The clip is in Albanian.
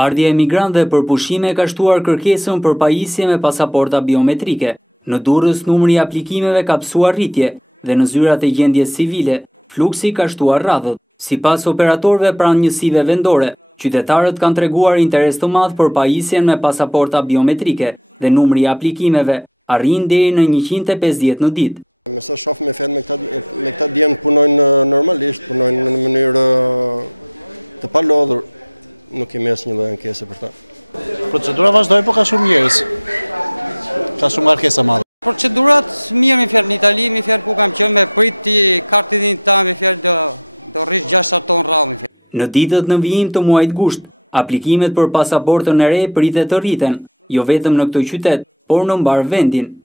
Ardhja e emigrantëve për pushime ka shtuar kërkesën për pajisje me pasaporta biometrike. Në Durrës numri i aplikimeve ka pësuar rritje dhe në zyrat e gjendjes civile fluksi ka shtuar radhët. Sipas operatorëve pranë njësive vendore, qytetarët kanë treguar interes të madh për pajisjen me pasaporta biometrike dhe numri i aplikimeve arrin deri në 150 në ditë. Në ditët në vijim të muajit gusht, aplikimet për pasaportën e re pritet të rriten, jo vetëm në këtë qytet, por në mbar vendin.